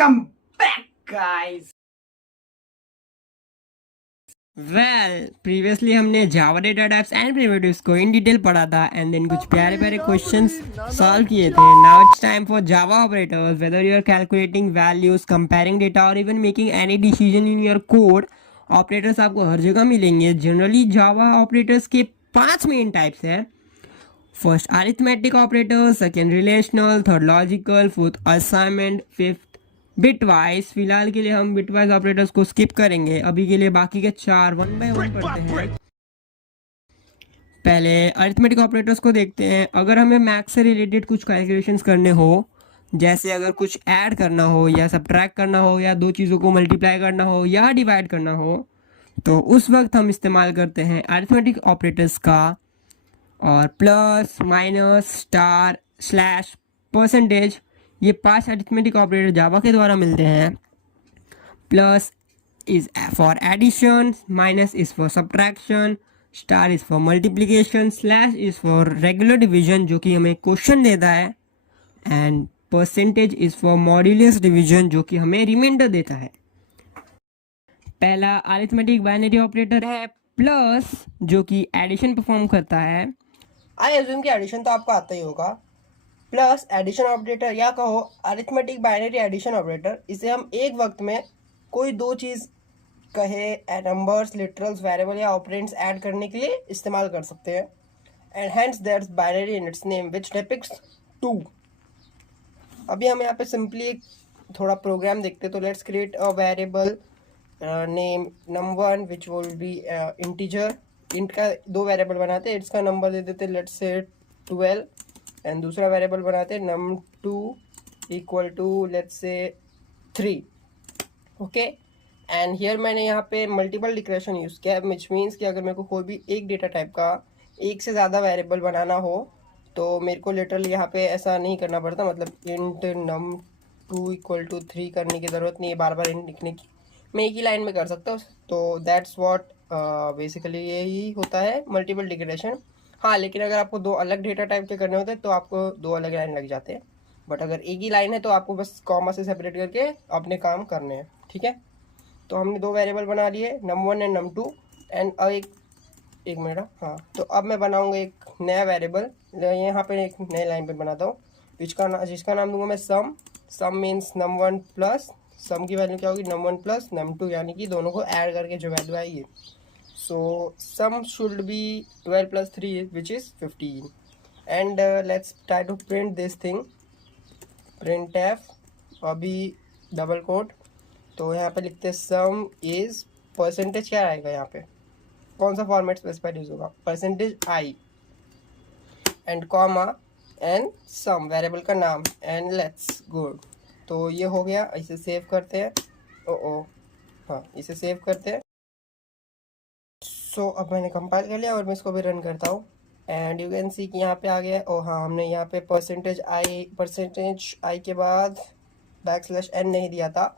Welcome back guys. Previously हमने जावा data types and primitives को in detail पढ़ा था एंड देन कुछ प्यारे प्यारे क्वेश्चंस सॉल्व किए थे. Now it's time for Java operators. Whether you are calculating values, comparing data और even making any decision in your code, operators आपको हर जगह मिलेंगे. जनरली जावा ऑपरेटर्स के 5 मेन टाइप्स हैं. First arithmetic operator, second relational, third logical, fourth assignment, fifth bitwise. फिलहाल के लिए हम बिटवाइज ऑपरेटर्स को स्किप करेंगे. अभी के लिए बाकी के 4 वन बाय वन पढ़ते हैं. पहले अरिथमेटिक ऑपरेटर्स को देखते हैं. अगर हमें मैथ्स से रिलेटेड कुछ कैलकुलेशंस करने हो, जैसे अगर कुछ ऐड करना हो या सब्ट्रैक्ट करना हो या दो चीज़ों को मल्टीप्लाई करना हो या डिवाइड करना हो, तो उस वक्त हम इस्तेमाल करते हैं अरिथमेटिक ऑपरेटर्स का. और plus, minus, star, slash, percentage, ये 5 अरिथमेटिक ऑपरेटर जावा के द्वारा मिलते हैं. Plus is for addition, minus is for subtraction, star is for multiplication, slash is for regular division जो कि हमें क्वेश्चन देता है, and percentage is for modulus division जो कि हमें रिमाइंडर देता है. पहला अरिथमेटिक बाइनरी ऑपरेटर है प्लस, जो कि एडिशन परफॉर्म करता है. आई एज्यूम कि एडिशन तो आपको आता ही होगा. प्लस एडिशन ऑपरेटर या कहो अरिथमेटिक बाइनरी एडिशन ऑपरेटर, इसे हम एक वक्त में कोई दो चीज़ कहे नंबर्स, लिटरल्स, वेरिएबल या ऑपरेंड्स ऐड करने के लिए इस्तेमाल कर सकते हैं. And hence that's binary in its name which depicts 2. अभी हम यहाँ पे सिंपली एक थोड़ा प्रोग्राम देखते हैं. तो let's create a variable name num1 which will B integer. Int का दो वेरिएबल बनाते हैं. इट्स का नंबर दे देते लेट्स से 12 एंड दूसरा वेरिएबल बनाते हैं num2 equal to let's say 3. Okay, and here मैंने यहाँ पे मल्टीपल डिक्लेरेशन यूज़ किया है, विच मीन्स कि अगर मेरे को कोई भी एक डेटा टाइप का एक से ज़्यादा वेरिएबल बनाना हो तो मेरे को लिटरली यहाँ पे ऐसा नहीं करना पड़ता. मतलब इंट num2 इक्वल टू 3 करने की ज़रूरत नहीं है बार बार इंट लिखने की. मैं एक ही लाइन में कर सकता हूँ. तो दैट्स व्हाट बेसिकली यही होता है मल्टीपल डिक्लेरेशन. हाँ, लेकिन अगर आपको दो अलग डेटा टाइप के करने होते हैं तो आपको दो अलग लाइन लग जाते हैं. बट अगर एक ही लाइन है तो आपको बस कॉमा से सेपरेट करके अपने काम करने हैं. ठीक है, तो हमने दो वेरिएबल बना लिए num1 एंड num2. एंड एक मिनट. हाँ, तो अब मैं बनाऊंगा एक नया वेरिएबल. यहाँ पे एक नए लाइन पे बनाता हूँ जिसका नाम दूंगा मैं सम. सम मीन्स num1 प्लस सम की वैल्यू क्या होगी num1 प्लस num2, यानी कि दोनों को ऐड करके जो वैल्यू आएगी. So sum should be 12 plus 3 which is 15. And let's try to print this thing. Print F, अभी डबल कोट. तो यहाँ पे लिखते हैं सम इज परसेंटेज. क्या आएगा यहाँ पे, कौन सा फॉर्मेट स्पेसिफाइड यूज होगा, percentage I and comma and sum variable का नाम एंड लेट्स गो. तो ये हो गया. इसे सेव करते हैं. ओ हाँ, इसे सेव करते हैं. सो अब मैंने कंपाइल कर लिया और मैं इसको भी रन करता हूँ. एंड यू कैन सी कि यहाँ पे आ गया. ओ हाँ, हमने यहाँ पे परसेंटेज आई के बाद \n नहीं दिया था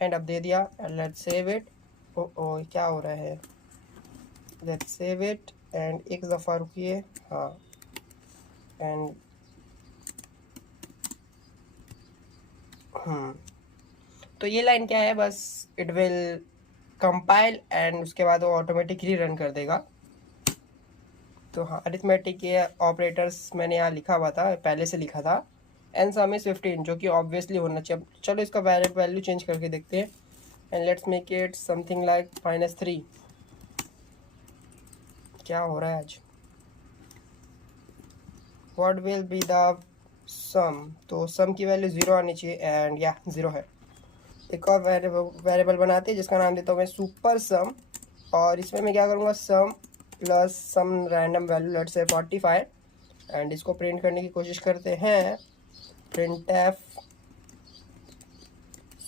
एंड अब दे दिया. And let's save it. ओ क्या हो रहा है, लेट्स सेव इट. एंड एक दफ़ा रुकिए. हाँ, एंड तो ये लाइन क्या है, बस इट विल कंपाइल एंड उसके बाद वो ऑटोमेटिकली रन कर देगा. तो हाँ, अरिथमेटिक के ऑपरेटर्स मैंने यहाँ लिखा हुआ था, पहले से लिखा था. एंड सम इज 15 जो कि ऑब्वियसली होना चाहिए. चलो इसका वैल्यू चेंज करके देखते हैं. And let's make it something like -3. क्या हो रहा है आज, व्हाट विल बी द सम. तो सम की वैल्यू 0 आनी चाहिए एंड या 0 है. एक और वेरिएबल बनाते हैं जिसका नाम देता हूँ मैं सुपर सम. और इसमें मैं क्या करूँगा, sum plus sum random value let's say 45. And इसको प्रिंट करने की कोशिश करते हैं. प्रिंट एफ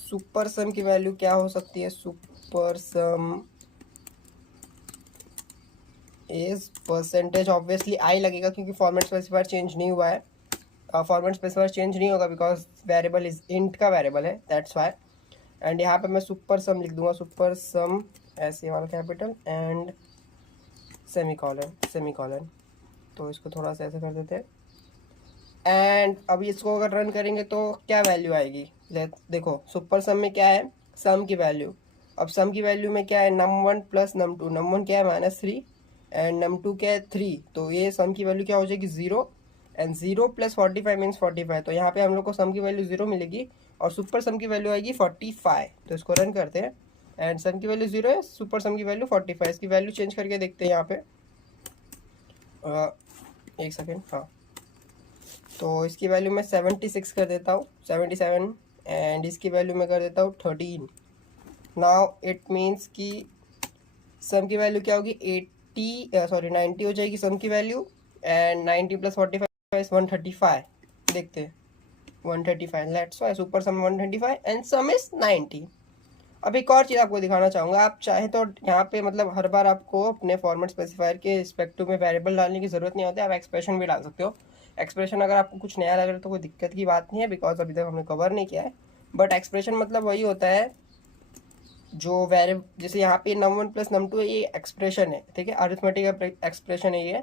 सुपर सम की वैल्यू क्या हो सकती है, super some is percentage. Obviously I लगेगा क्योंकि फॉर्मेट स्पेसिफायर चेंज नहीं हुआ है. फॉर्मेट स्पेसिफायर चेंज नहीं होगा बिकॉज वेरिएबल इज इंट का वेरिएबल है, दैट्स वाई. एंड यहाँ पे मैं सुपर सम लिख दूंगा, सुपर सम ऐसे वाला कैपिटल एंड सेमीकॉलन. तो इसको थोड़ा सा ऐसे कर देते हैं. एंड अभी इसको अगर रन करेंगे तो क्या वैल्यू आएगी, देखो सुपर सम में क्या है, सम की वैल्यू। अब सम की वैल्यू में क्या है, num1 प्लस num2, num1 क्या है -3 एंड num2 क्या है 3, तो ये सम की वैल्यू क्या हो जाएगी 0 एंड 0 प्लस 45 मीन्स 45, तो यहाँ पे हम लोग को सम की वैल्यू 0 मिलेगी और सुपर सम की वैल्यू आएगी 45। तो इसको रन करते हैं एंड सम की वैल्यू 0 है, सुपर सम की वैल्यू 45। इसकी वैल्यू चेंज करके देखते हैं यहाँ पे, एक सेकेंड, हाँ, तो इसकी वैल्यू मैं 76 कर देता हूँ, 77 एंड इसकी वैल्यू मैं कर देता हूँ 13। नाउ इट मीन्स कि सम की वैल्यू क्या होगी 90 हो जाएगी सम की वैल्यू एंड 90 प्लस 45 इज 135। देखते हैं 135, let's Y super sum 135 and sum is 90। अब एक और चीज़ आपको दिखाना चाहूँगा, आप चाहे तो यहाँ पे मतलब हर बार आपको अपने फॉर्मेट स्पेसिफायर के रिस्पेक्टिव में वेरिएबल डालने की ज़रूरत नहीं होती, आप एक्सप्रेशन भी डाल सकते हो। एक्सप्रेशन अगर आपको कुछ नया लग रहा है तो कोई दिक्कत की बात नहीं है, बिकॉज अभी तक हमने कवर नहीं किया है। बट एक्सप्रेशन मतलब वही होता है जो वेरिएबल, जैसे यहाँ पे num1 प्लस num2 ये एक्सप्रेशन है, ठीक है, अरिथमेटिक एक्सप्रेशन है ये,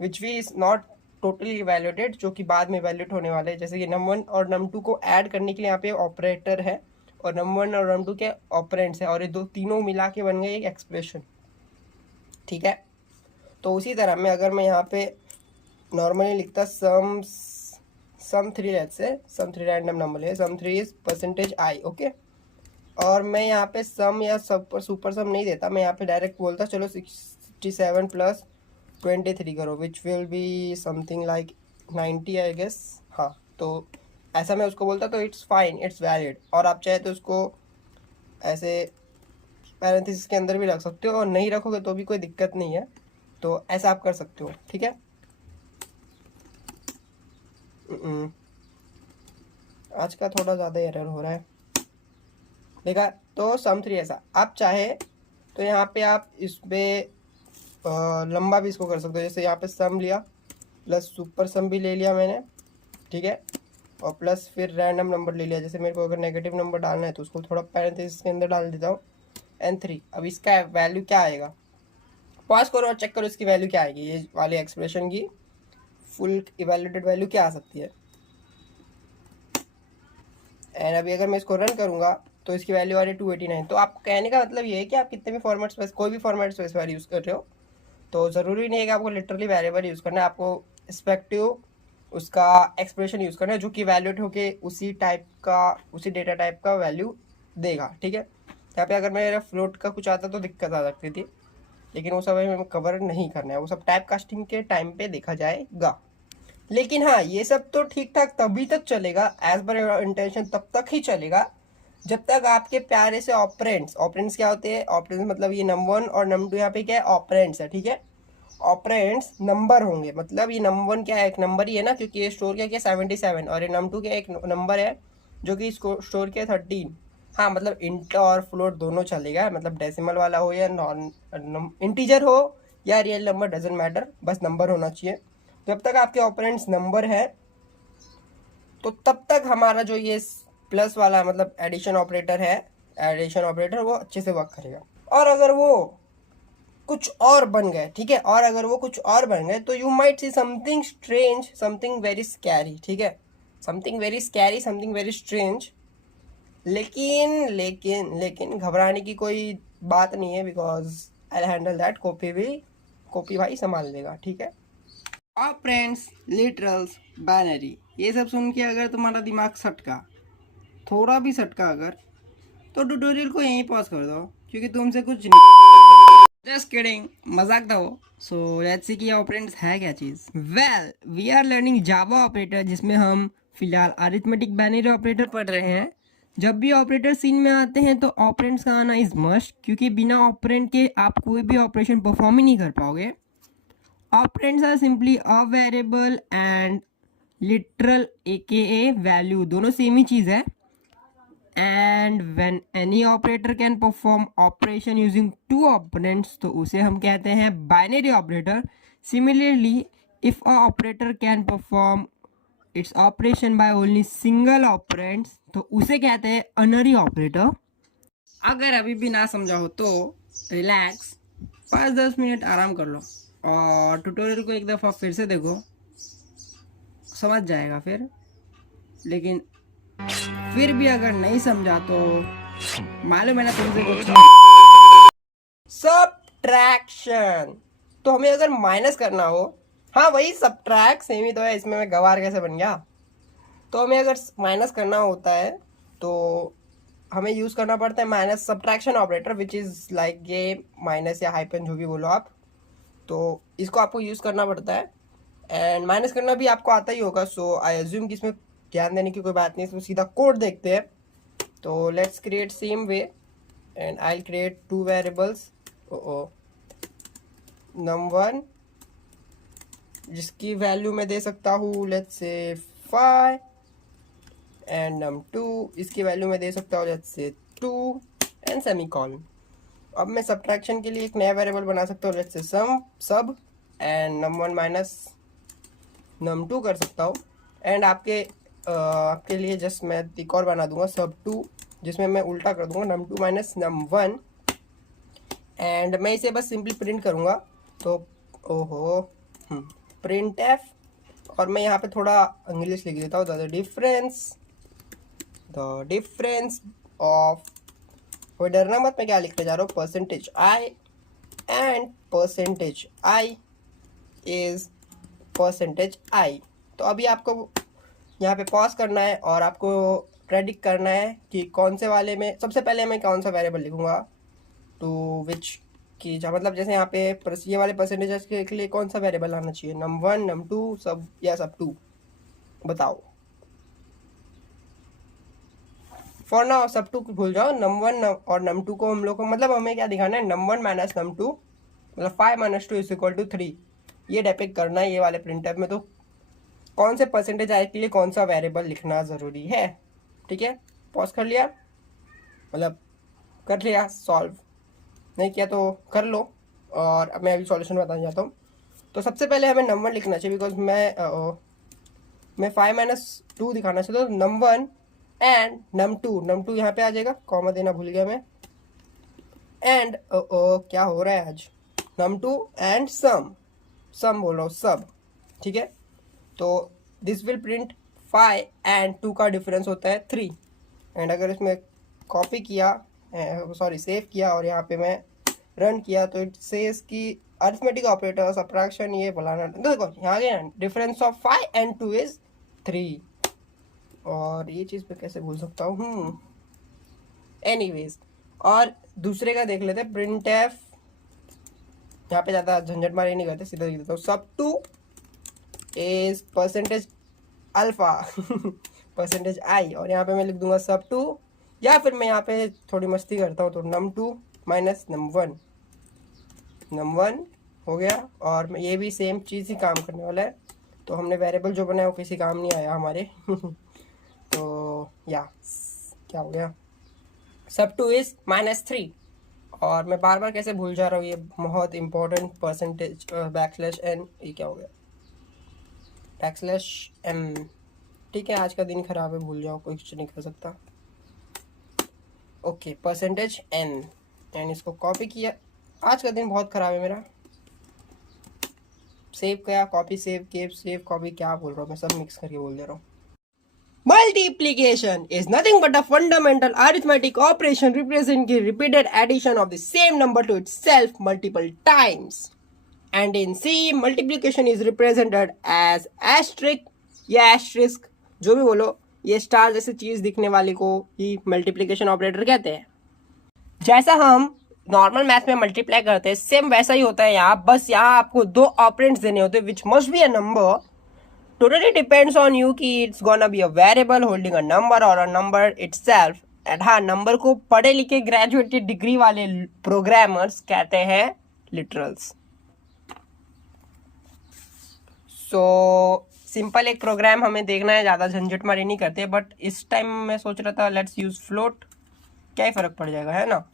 which we is not totally evaluated, जो कि बाद में इवैल्यूएट होने वाले हैं। जैसे कि num1 और num2 को ऐड करने के लिए यहाँ पे ऑपरेटर है और num1 और num2 के ऑपरेंड्स है और ये दो तीनों मिला के बन गए एक एक्सप्रेशन, ठीक है। तो उसी तरह में अगर मैं यहाँ पे नॉर्मली लिखता सम 3, let's say some 3 random number है, सम 3 इज परसेंटेज आई, ओके। और मैं यहाँ पे सम या सुपर सम नहीं देता, मैं यहाँ पे डायरेक्ट बोलता चलो 67 प्लस 23 करो, which will be something like 90 I guess, हाँ। तो ऐसा मैं उसको बोलता तो इट्स फाइन, इट्स वैलिड। और आप चाहे तो उसको ऐसे पैरेंथेसिस के अंदर भी रख सकते हो और नहीं रखोगे तो भी कोई दिक्कत नहीं है, तो ऐसा आप कर सकते हो, ठीक है। आज का थोड़ा ज़्यादा एरर हो रहा है, देखा। तो सम 3 ऐसा आप चाहे तो यहाँ पे आप इस पर लंबा भी इसको कर सकते हो, जैसे यहाँ पे सम लिया प्लस सुपर सम भी ले लिया मैंने, ठीक है, और प्लस फिर रैंडम नंबर ले लिया। जैसे मेरे को अगर नेगेटिव नंबर डालना है तो उसको थोड़ा पैरेंथेसिस के अंदर डाल देता हूँ एंड 3। अब इसका वैल्यू क्या आएगा, पॉज करो और चेक करो इसकी वैल्यू क्या आएगी, ये वाली एक्सप्रेशन की फुल इवैल्यूएटेड वैल्यू क्या आ सकती है। एंड अभी अगर मैं इसको रन करूँगा तो इसकी वैल्यू आ रही है 289। तो आप कहने का मतलब ये है कि आप कितने भी फॉर्मेट कोई भी फॉर्मेट स्पेसिफायर यूज़ कर रहे हो तो ज़रूरी नहीं है कि आपको लिटरली वेरिएबल यूज़ करना है, आपको रिस्पेक्टिव उसका एक्सप्रेशन यूज़ करना है जो कि इवैल्यूएट होके उसी टाइप का, उसी डेटा टाइप का वैल्यू देगा, ठीक है। यहाँ पे अगर मेरा फ्लोट का कुछ आता तो दिक्कत आ सकती थी, लेकिन वो सब हमें कवर नहीं करना है, वो सब टाइप कास्टिंग के टाइम पे देखा जाएगा। लेकिन हाँ, ये सब तो ठीक ठाक तभी तक चलेगा, एज पर इंटेंशन तब तक ही चलेगा जब तक आपके प्यारे से ऑपरेंड्स क्या होते हैं, ऑपरेंड्स मतलब ये num1 और num2 यहाँ पे क्या है, ऑपरेंड्स है, ठीक है। ऑपरेंड्स नंबर होंगे, मतलब ये num1 क्या है, एक नंबर ही है ना, क्योंकि ये स्टोर किया 77 और ये num2 क्या एक नंबर है जो कि इसको स्टोर किया 13। हाँ, मतलब इंट और फ्लोट दोनों चलेगा, मतलब डेसिमल वाला हो या नॉन इंटीजर हो या रियल नंबर, डजेंट मैटर, बस नंबर होना चाहिए। जब तक आपके ऑपरेंड्स नंबर है तो तब तक हमारा जो ये प्लस वाला मतलब एडिशन ऑपरेटर है, एडिशन ऑपरेटर वो अच्छे से वर्क करेगा। और अगर वो कुछ और बन गए, ठीक है, और अगर वो कुछ और बन गए तो you might see something strange, something very scary, ठीक है, something very scary, something very strange. लेकिन घबराने की कोई बात नहीं है, because I handle that, copy भाई संभाल लेगा, ठीक है। ऑपरेंड्स, लिटरल्स, बाइनरी, ये सब सुन के अगर तुम्हारा दिमाग सटका, थोड़ा भी सटका अगर, तो ट्यूटोरियल को यहीं पॉज कर दो, क्योंकि तुमसे कुछ नहीं। जस्ट किडिंग, मजाक था वो। सो लेट्स सी कि ऑपरेंड्स है क्या चीज़। Well, we are learning Java operator, जिसमें हम फिलहाल अरिथमेटिक बाइनरी ऑपरेटर पढ़ रहे हैं। जब भी ऑपरेटर सीन में आते हैं तो ऑपरेंड्स का आना इज मस्ट, क्योंकि बिना ऑपरेंड के आप कोई भी ऑपरेशन परफॉर्म ही नहीं कर पाओगे। Operands are simply a variable and literal AKA value, दोनों सेम ही चीज़ है। And when any operator can perform operation using 2 operands तो उसे हम कहते हैं binary operator. Similarly, if a operator can perform its operation by only single operands तो उसे कहते हैं अनरी ऑपरेटर। अगर अभी भी ना समझा हो तो रिलैक्स, 5-10 मिनट आराम कर लो और ट्यूटोरियल को एक दफ़ा फिर से देखो, समझ जाएगा फिर, लेकिन फिर भी अगर नहीं समझा तो मालूम है ना तुमसे कुछ। सब्ट्रैक्शन, तो हमें अगर माइनस करना हो, हाँ वही सब्ट्रैक्ट सेम ही तो है, इसमें मैं गवार कैसे बन गया। तो हमें अगर माइनस करना होता है तो हमें यूज़ करना पड़ता है minus subtraction operator, which is like ये माइनस या हाइपन जो भी बोलो आप, तो इसको आपको यूज़ करना पड़ता है। एंड माइनस करना भी आपको आता ही होगा, सो आई एज्यूम कि इसमें ध्यान देने की कोई बात नहीं, इसमें सीधा कोड देखते हैं। तो let's create same way and I create 2 variables num1 जिसकी वैल्यू मैं दे सकता हूँ लेट्स से 5 एंड num2 इसकी वैल्यू मैं दे सकता हूँ लेट्स से 2 एंड सेमीकोलन। अब मैं सब्ट्रैक्शन के लिए एक नया वेरिएबल बना सकता हूँ लेट्स से सब एंड num1 माइनस num2 कर सकता हूँ। एंड आपके लिए जस्ट मैं एक और बना दूंगा sub2 जिसमें मैं उल्टा कर दूंगा num2 माइनस num1 एंड मैं इसे बस सिंपली प्रिंट करूंगा। तो प्रिंट एफ, और मैं यहाँ पे थोड़ा इंग्लिश लिख देता हूँ, द डिफरेंस ऑफ, कोई डरना मत मैं क्या लिखने जा रहा हूँ, percentage I and percentage I is percentage I. तो अभी आपको यहाँ पे पॉज करना है और आपको प्रेडिक्ट करना है कि कौन से वाले में सबसे पहले मैं कौन सा वेरिएबल लिखूंगा टू विच की, मतलब जैसे यहाँ पे ये वाले परसेंटेज के लिए कौन सा वेरिएबल आना चाहिए, num1 num2 सब या sub2, बताओ। फॉर नाउ sub2 भूल जाओ, num1 और num2 को हम लोग को, मतलब हमें क्या दिखाना है, num1 माइनस num2 मतलब 5 माइनस 2 इज इक्वल टू 3, ये डिपिक्ट करना है ये वाले प्रिंटफ में। तो कौन से परसेंटेज आई के लिए कौन सा वेरिएबल लिखना ज़रूरी है, ठीक है। पॉज कर लिया, मतलब कर लिया, सॉल्व नहीं किया तो कर लो, और अब मैं अभी सॉल्यूशन बताना चाहता हूँ। तो सबसे पहले हमें num1 लिखना चाहिए, बिकॉज मैं 5 माइनस 2 दिखाना चाहता हूँ, num1 एंड num2 यहाँ पे आ जाएगा, कॉमा देना भूल गया मैं, एंड क्या हो रहा है आज, num2 एंड सम बोल रहा हूँ, सब, ठीक है। तो दिस विल प्रिंट 5 एंड 2 का डिफरेंस होता है 3, एंड अगर इसमें कॉपी किया, सॉरी सेव किया और यहाँ पे मैं रन किया, तो इट सेज कि अरिथमेटिक ऑपरेटर सब्ट्रैक्शन ये फलाना, देखो यहाँ गया डिफरेंस ऑफ 5 एंड 2 इज 3, और ये चीज़ पे कैसे भूल सकता हूँ। एनीवेज, और दूसरे का देख लेते हैं, प्रिंट एफ, यहाँ पे ज़्यादा झंझट मारे नहीं करते, सीधा लिख देता हूँ sub2 is percentage alpha percentage I, और यहाँ पे मैं लिख दूंगा sub2, या फिर मैं यहाँ पे थोड़ी मस्ती करता हूँ तो num2 माइनस num1 हो गया, और ये भी सेम चीज़ ही काम करने वाला है। तो हमने वेरिएबल जो बनाया वो किसी काम नहीं आया हमारे तो या क्या हो गया, sub2 इज -3, और मैं बार बार कैसे भूल जा रहा हूँ, ये बहुत इंपॉर्टेंट परसेंटेज बैकस्लैश एन, ये क्या हो गया, बैकस्लैश एम, ठीक है। आज का दिन खराब है, भूल जाओ, कोई कुछ नहीं कर सकता। ओके, परसेंटेज एन, एंड इसको कॉपी किया, आज का दिन बहुत ख़राब है मेरा, सेव किया, कॉपी सेव कॉपी, क्या बोल रहा हूँ मैं, सब मिक्स करके बोल दे रहा हूँ। Multiplication is nothing but a fundamental arithmetic operation representing repeated addition of the same number to itself multiple times. And in C, multiplication is represented as asterisk या asterisk, जो भी बोलो, ये स्टार जैसे चीज़ दिखने वाली को ही मल्टीप्लिकेशन ऑपरेटर कहते हैं। जैसा हम नॉर्मल मैथ में मल्टीप्लाई करते हैं, सेम वैसा ही होता है यहाँ, बस यहाँ आपको 2 ऑपरेंड्स देने होते हैं, which must be a number. Totally depends on you कि it's gonna be a variable holding a number or a number itself. And हाँ, नंबर को पढ़े लिखे ग्रेजुएटेड डिग्री वाले प्रोग्रामर्स कहते हैं लिटरल्स। सो सिंपल एक प्रोग्राम हमें देखना है, ज़्यादा झंझट मारी नहीं करते, बट इस टाइम मैं सोच रहा था लेट्स यूज़ फ्लोट, क्या ही फ़र्क पड़ जाएगा, है ना।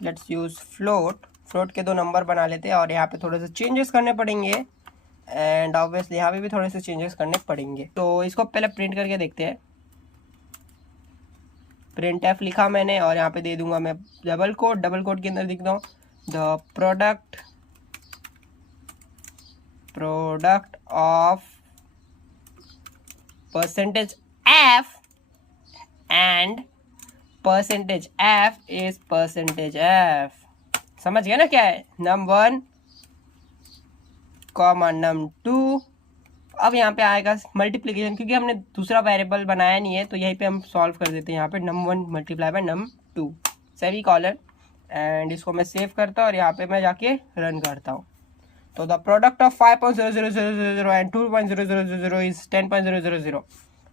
लेट्स यूज़ फ्लोट के 2 नंबर बना लेते हैं, और यहाँ पे थोड़े से चेंजेस करने पड़ेंगे, एंड ऑब्वियसली यहाँ पे भी थोड़े से चेंजेस करने पड़ेंगे। तो इसको पहले प्रिंट करके देखते हैं। प्रिंट एफ लिखा मैंने, और यहाँ पे दे दूंगा मैं डबल कोट के अंदर लिखता हूँ the product of percentage F and percentage F is percentage F. समझ गया ना क्या है? num1 comma num2। अब यहाँ पे आएगा मल्टीप्लीकेशन, क्योंकि हमने दूसरा वेरिएबल बनाया नहीं है तो यहीं पे हम सॉल्व कर देते हैं। यहाँ पे num1 multiply by num2 semi colon, and इसको मैं सेव करता हूँ और यहाँ पे मैं जाके रन करता हूँ। तो the product of 5.00000 and 2.000 is 10.000।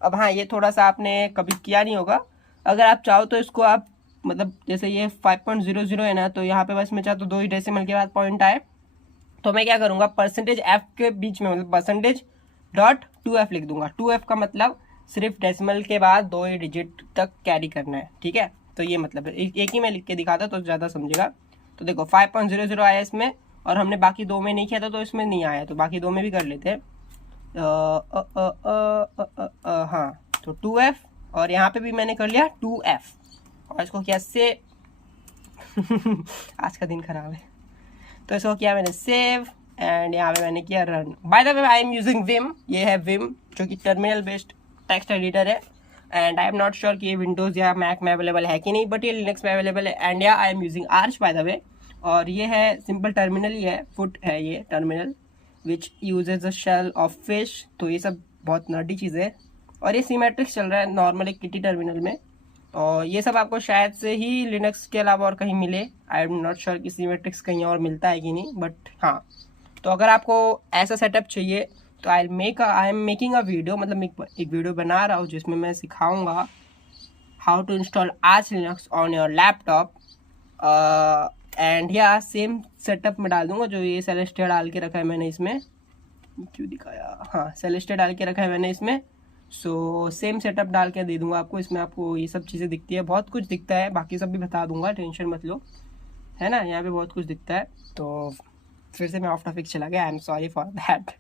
अब हाँ, ये थोड़ा सा आपने कभी किया नहीं होगा। अगर आप चाहो तो इसको आप मतलब जैसे ये 5.00 है ना, तो यहाँ पे बस मैं चाहता हूँ 2 ही डेसिमल के बाद पॉइंट आए, तो मैं क्या करूँगा परसेंटेज एफ के बीच में मतलब परसेंटेज डॉट 2f लिख दूंगा। 2f का मतलब सिर्फ डेसिमल के बाद 2 ही डिजिट तक कैरी करना है, ठीक है? तो ये मतलब है, एक ही मैं लिख के दिखाता तो ज़्यादा समझेगा। तो देखो 5.00 आया इसमें, और हमने बाकी 2 में नहीं किया था तो इसमें नहीं आया, तो बाकी 2 में भी कर लेते हैं। हाँ, तो 2f, और यहाँ पे भी मैंने कर लिया 2f, और इसको किया से आज का दिन खराब है, तो इसको किया मैंने सेव, एंड यहाँ पे मैंने किया run. By the way I am using Vim, ये है विम जो कि टर्मिनल बेस्ड टेक्स्ट एडिटर है, and I am not sure कि ये विंडोज़ या मैक में अवेलेबल है कि नहीं, बट ये लिनक्स में अवेलेबल है। एंड या I am using arch by the way, और ये है सिंपल टर्मिनल ही है, फुट है ये terminal which uses a shell of fish. तो ये सब बहुत नर्डी चीज़ें है, और ये सीमेट्रिक्स चल रहा है नॉर्मल एक किटी टर्मिनल में, और ये सब आपको शायद से ही लिनक्स के अलावा और कहीं मिले। आई एम नॉट श्योर कि सीमेट्रिक्स कहीं और मिलता है कि नहीं, बट हाँ, तो अगर आपको ऐसा सेटअप चाहिए तो I am making a video, मतलब एक वीडियो बना रहा हूँ जिसमें मैं सिखाऊंगा how to install Arch Linux on your laptop, and या सेम सेटअप में डाल दूंगा जो ये सेलेस्टिया डाल के रखा है मैंने इसमें, क्यों दिखाया, हाँ सेलेस्टिया डाल के रखा है मैंने इसमें। सो सेम सेटअप डाल के दे दूंगा आपको, इसमें आपको ये सब चीज़ें दिखती है, बहुत कुछ दिखता है, बाकी सब भी बता दूंगा, टेंशन मत लो, है ना? यहाँ पे बहुत कुछ दिखता है। तो फिर से मैं ऑफ टॉपिक चला गया, I am sorry for that.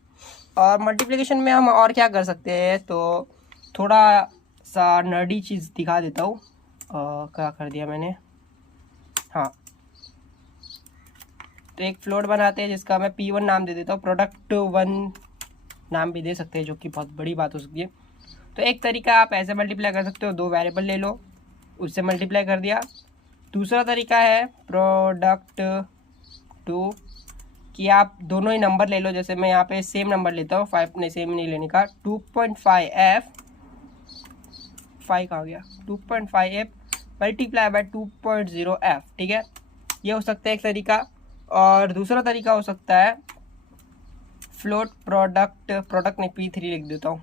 और मल्टीप्लिकेशन में हम और क्या कर सकते हैं, तो थोड़ा सा नर्डी चीज़ दिखा देता हूँ। क्या कर दिया मैंने, हाँ, तो एक फ्लोट बनाते हैं जिसका मैं P1 नाम दे देता हूँ, प्रोडक्ट 1 नाम भी दे सकते हैं, जो कि बहुत बड़ी बात हो सकती है। तो एक तरीका आप ऐसे मल्टीप्लाई कर सकते हो, 2 वेरिएबल ले लो, उससे मल्टीप्लाई कर दिया। दूसरा तरीका है प्रोडक्ट 2, कि आप दोनों ही नंबर ले लो, जैसे मैं यहाँ पे सेम नंबर लेता हूँ, 5 नहीं, सेम नहीं लेने का, 2.5f, 5 कहाँ गया, 2.5f मल्टीप्लाई बाय 2.0f, ठीक है? ये हो सकता है एक तरीका। और दूसरा तरीका हो सकता है फ्लोट प्रोडक्ट नहीं, P3 लिख देता हूँ।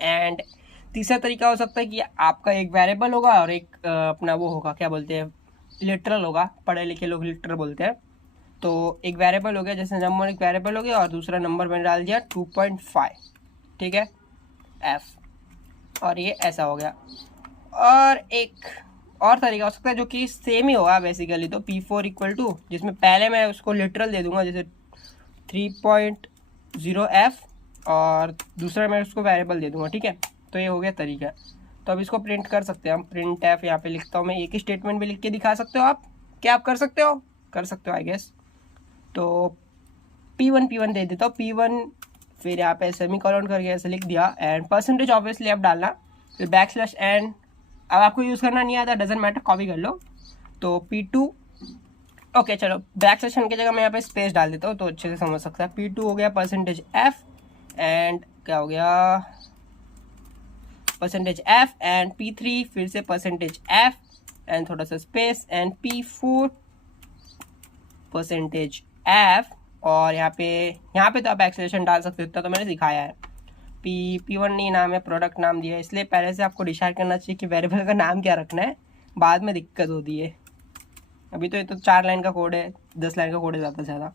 एंड तीसरा तरीका हो सकता है कि आपका एक वेरिएबल होगा और एक अपना वो होगा, क्या बोलते हैं, लिटरल होगा, पढ़े लिखे लोग लिटरल बोलते हैं। तो एक वेरिएबल हो गया, जैसे नंबर एक वेरिएबल हो गया और दूसरा नंबर मैंने डाल दिया 2.5, ठीक है, f, और ये ऐसा हो गया। और एक और तरीका हो सकता है जो कि सेम ही होगा बेसिकली, तो P4 इक्वल टू, जिसमें पहले मैं उसको लिटरल दे दूंगा जैसे 3.0f, और दूसरा मैं उसको वेरिएबल दे दूंगा, ठीक है? तो ये हो गया तरीका। तो अब इसको प्रिंट कर सकते हैं हम, प्रिंट एफ यहाँ पे लिखता हूँ मैं, एक ही स्टेटमेंट भी लिख के दिखा सकते हो आप, क्या आप कर सकते हो आई गेस। तो P1 दे देता हूँ, P1, फिर यहाँ पे सेमी कॉलन करके ऐसे लिख दिया, एंड परसेंटेज ऑब्वियसली आप डालना, फिर बैकस्लैश एन, अब आपको यूज़ करना नहीं आता, डजेंट मैटर, कॉपी कर लो। तो P2, ओके चलो, बैकस्लैश एन की जगह मैं यहाँ पे स्पेस डाल देता हूँ तो अच्छे से समझ सकता है। P2 हो गया परसेंटेज एफ, एंड क्या हो गया, परसेंटेज एफ, एंड P3 फिर से परसेंटेज एफ, एंड थोड़ा सा space, and P4 percentage F, और यहाँ पे तो आप एक्सेलेशन डाल सकते हो, तो मैंने सिखाया है। P1 नहीं नाम है, प्रोडक्ट नाम दिया है, इसलिए पहले से आपको डिसाइड करना चाहिए कि वेरिएबल का नाम क्या रखना है, बाद में दिक्कत होती है। अभी तो ये तो 4 लाइन का कोड है, 10 लाइन का कोड है ज़्यादा से ज़्यादा,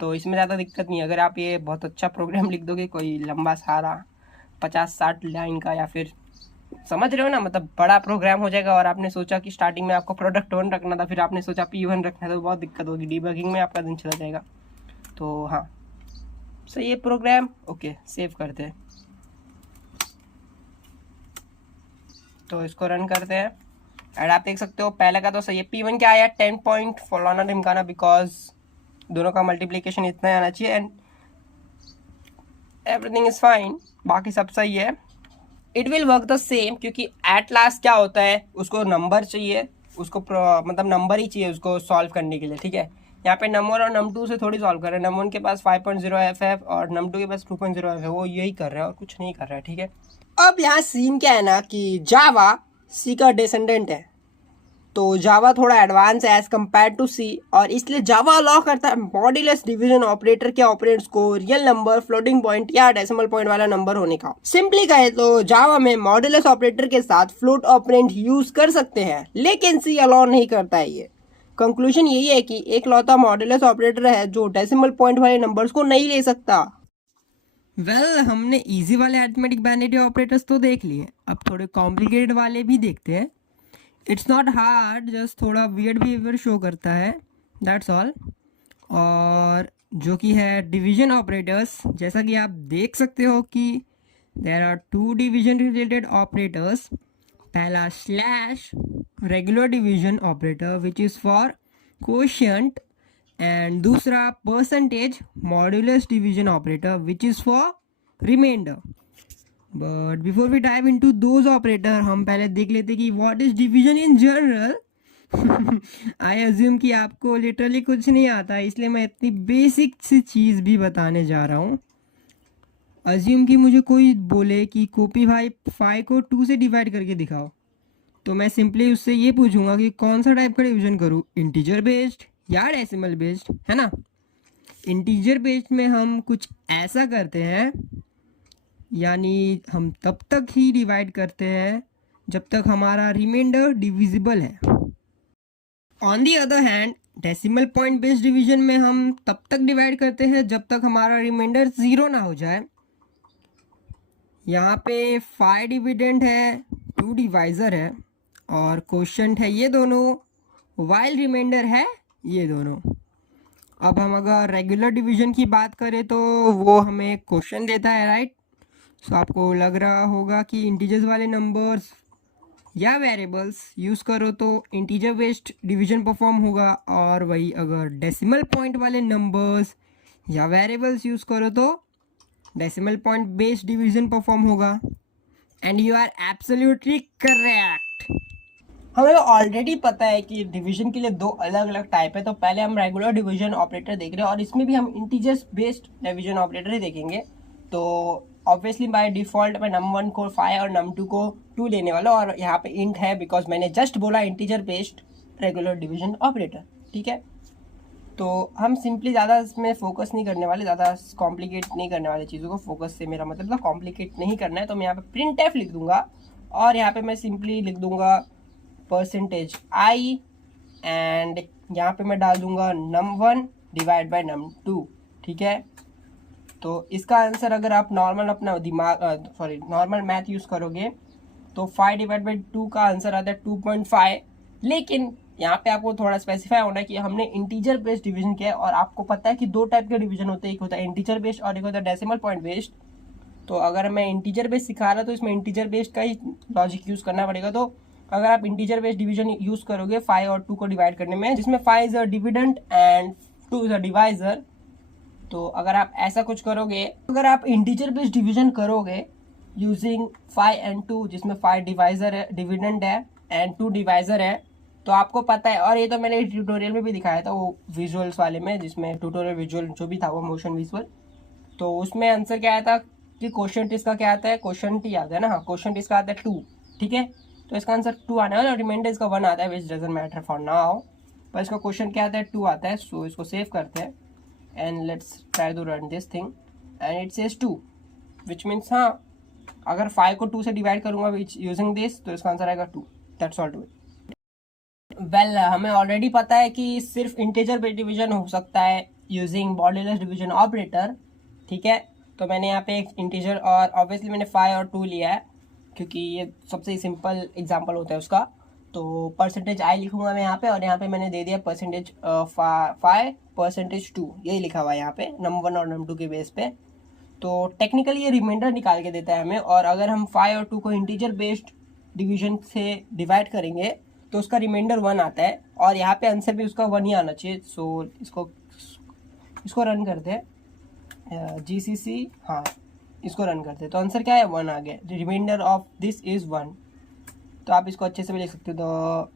तो इसमें ज़्यादा दिक्कत नहीं है। अगर आप ये बहुत अच्छा प्रोग्राम लिख दोगे, कोई लंबा सारा 50-60 लाइन का, या फिर समझ रहे हो ना, मतलब बड़ा प्रोग्राम हो जाएगा, और आपने सोचा कि स्टार्टिंग में आपको प्रोडक्ट 1 रखना था, फिर आपने सोचा P1 रखना था, तो बहुत दिक्कत होगी, डीबगिंग में आपका दिन चला जाएगा। तो हाँ, सही है प्रोग्राम, ओके सेव करते हैं, तो इसको रन करते हैं। एंड आप देख सकते हो पहले का तो सही है, P1 क्या आया 10 पॉइंट फलाना ढिमकाना, बिकॉज दोनों का मल्टीप्लिकेशन इतना आना चाहिए, एंड एवरीथिंग इज फाइन, बाकी सब सही है। It will work the same, क्योंकि एट लास्ट क्या होता है, उसको नंबर चाहिए, उसको मतलब नंबर ही चाहिए उसको सॉल्व करने के लिए, ठीक है। यहाँ पे नम 1 और नम 2 से थोड़ी सॉल्व कर रहे हैं, नम 1 के पास 5.0 FF और नम 2 के पास 2.0 FF, वो यही कर रहा है और कुछ नहीं कर रहा है, ठीक है। अब यहाँ सीन क्या है ना कि जावा सी का डिसेंडेंट है, तो जावा थोड़ा एडवांस है एज कम्पेयर टू सी, और इसलिए जावा अलाउ करता है मॉड्यूलस डिवीजन ऑपरेटर के ऑपरेंड्स को रियल नंबर, फ्लोटिंग पॉइंट या डेसिमल पॉइंट वाला नंबर होने का। सिंपली कहे तो जावा में मॉड्यूलस ऑपरेटर के साथ फ्लोट ऑपरेंड यूज कर सकते हैं, लेकिन सी अलाउ नहीं करता है। ये कंक्लूजन यही है कि एक लौता मॉड्यूलस ऑपरेटर है जो डेसिमल पॉइंट वाले नंबर्स को नहीं ले सकता। हमने इजी वाले अरिथमेटिक बाइनरी ऑपरेटर्स तो देख लिए, अब थोड़े कॉम्प्लिकेटेड वाले भी देखते हैं। इट्स नॉट हार्ड, जस्ट थोड़ा वियर्ड बिहेवियर शो करता है, दैट्स ऑल। और जो कि है डिवीजन ऑपरेटर्स, जैसा कि आप देख सकते हो कि there are 2 division related operators. पहला slash regular division operator which is for quotient, and दूसरा percentage modulus division operator which is for remainder. But before we dive into those operator, हम पहले देख लेते कि what is division in general. I assume कि आपको literally कुछ नहीं आता, इसलिए मैं इतनी बेसिक सी चीज़ भी बताने जा रहा हूँ। अज्यूम कि मुझे कोई बोले कि कॉपी भाई 5 को 2 से डिवाइड करके दिखाओ, तो मैं सिंपली उससे ये पूछूंगा कि कौन सा टाइप का डिवीजन करूँ, इंटीजर बेस्ड या डेसिमल बेस्ड, है ना। इंटीजर बेस्ड में हम कुछ ऐसा करते हैं, यानी हम तब तक ही डिवाइड करते हैं जब तक हमारा रिमाइंडर डिविजिबल है। On the other hand decimal point based division में हम तब तक डिवाइड करते हैं जब तक हमारा रिमाइंडर 0 ना हो जाए। यहाँ पे 5 डिविडेंड है, 2 डिवाइज़र है और कोशेंट है, ये दोनों, वाइल रिमाइंडर है ये दोनों। अब हम अगर रेगुलर डिवीजन की बात करें तो वो हमें क्वेश्चन देता है, राइट। सो आपको लग रहा होगा कि इंटीजर्स वाले नंबर्स या वेरिएबल्स यूज़ करो तो इंटीजर बेस्ड डिवीजन परफॉर्म होगा, और वही अगर डेसिमल पॉइंट वाले नंबर्स या वेरिएबल्स यूज़ करो तो decimal point based division perform होगा। And you are absolutely correct. हमें ऑलरेडी पता है कि डिवीजन के लिए 2 अलग अलग टाइप है, तो पहले हम रेगुलर डिवीजन ऑपरेटर देख रहे हैं और इसमें भी हम इंटीजर्स बेस्ड डिवीजन ऑपरेटर ही देखेंगे। तो ऑब्वियसली बाय डिफॉल्ट मैं नम 1 को 5 और नम 2 को 2 लेने वाला हूँ, और यहाँ पे इंट है बिकॉज मैंने जस्ट बोला integer based regular division operator, ठीक है। तो हम सिंपली ज़्यादा इसमें फोकस नहीं करने वाले, ज़्यादा कॉम्प्लिकेट नहीं करने वाले चीज़ों को। फोकस से मेरा मतलब कॉम्प्लिकेट नहीं करना है, तो मैं यहाँ पे प्रिंट एफ लिख दूंगा और यहाँ पे मैं सिंपली लिख दूंगा परसेंटेज आई, एंड यहाँ पे मैं डाल दूंगा नम 1 डिवाइड बाय नम 2, ठीक है। तो इसका आंसर अगर आप नॉर्मल अपना दिमाग नॉर्मल मैथ यूज़ करोगे तो 5 डिवाइड बाई 2 का आंसर आता है 2.5। लेकिन यहाँ पे आपको थोड़ा स्पेसिफाई होना है कि हमने इंटीजर बेस्ड डिवीजन किया है, और आपको पता है कि 2 टाइप के डिवीजन होते हैं, एक होता है इंटीजर बेस्ड और एक होता है डेसिमल पॉइंट बेस्ड। तो अगर मैं इंटीजर बेस्ड सिखा रहा तो इसमें इंटीजर बेस्ड का ही लॉजिक यूज़ करना पड़ेगा। तो अगर आप इंटीजर बेस्ड डिवीजन यूज़ करोगे 5 और 2 को डिवाइड करने में, जिसमें 5 is a dividend and 2 is a divisor, तो अगर आप ऐसा कुछ करोगे, अगर आप इंटीजर बेस्ड डिवीजन करोगे यूजिंग 5 एंड 2, जिसमें 5 डिवाइजर है, डिविडेंड है एंड 2 डिवाइजर है, तो आपको पता है, और ये तो मैंने ट्यूटोरियल में भी दिखाया था वो विजुअल्स वाले में, जिसमें ट्यूटोरियल विजुअल जो भी था वो मोशन विजुअल, तो उसमें आंसर क्या आया था कि क्वेश्चन इसका क्या आता है, क्वेश्चन टी आता है ना, हाँ क्वेश्चन इसका आता है 2, ठीक है। तो इसका आंसर 2 आने वाला, और रिमाइंडर इसका 1 आता है, विच डजंट मैटर फॉर नाउ, पर इसका क्वेश्चन क्या आता है 2 आता है। सो इसको सेव करते हैं and let's try to run this thing, and it says 2, which means हाँ अगर 5 को 2 से डिवाइड करूंगा विच यूजिंग दिस, तो इसका आंसर आएगा 2। That's all to it. Well हमें ऑलरेडी पता है कि सिर्फ इंटीजर बेस्ड डिवीजन हो सकता है यूजिंग मॉड्यूलस डिवीजन ऑपरेटर, ठीक है। तो मैंने यहाँ पे एक इंटीजर, और ऑब्वियसली मैंने 5 और 2 लिया है क्योंकि ये सबसे सिंपल एग्जांपल होता है उसका। तो परसेंटेज आई लिखूंगा मैं यहाँ पे, और यहाँ पे मैंने दे दिया परसेंटेज 5 परसेंटेज 2, यही लिखा हुआ है यहाँ पे नम 1 और नम 2 के बेस पे। तो टेक्निकली ये रिमाइंडर निकाल के देता है हमें, और अगर हम 5 और 2 को इंटीजर बेस्ड डिवीजन से डिवाइड करेंगे तो उसका रिमाइंडर 1 आता है, और यहाँ पे आंसर भी उसका 1 ही आना चाहिए। सो इसको रन करते हैं GCC, हाँ इसको रन करते हैं तो आंसर क्या है 1 आ गया। Remainder of this is 1। तो आप इसको अच्छे से भी लिख सकते हो।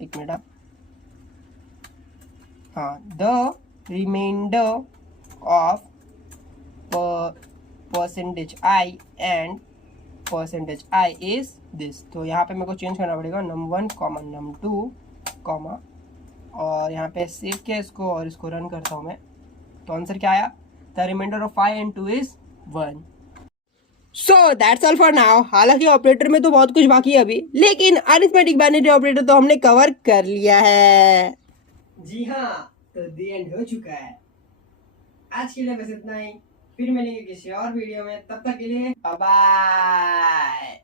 एक मिनट आप, हाँ, the remainder of percentage I and percentage I is this. तो यहाँ पे मेरे को चेंज करना पड़ेगा num1 कॉमा num2 कॉमा, और यहाँ पे सेव किया इसको और इसको रन करता हूँ मैं। तो आंसर क्या आया? The remainder of 5 and 2 is 1। So that's all for now. हालांकि ऑपरेटर में तो बहुत कुछ बाकी है अभी, लेकिन अरिथमेटिक बाइनरी ऑपरेटर तो हमने कवर कर लिया है। जी हाँ, तो द एंड हो चुका है। आज के लिए बस इतना ही, फिर मिलेंगे किसी और वीडियो में, तब तक के लिए बाय बाय।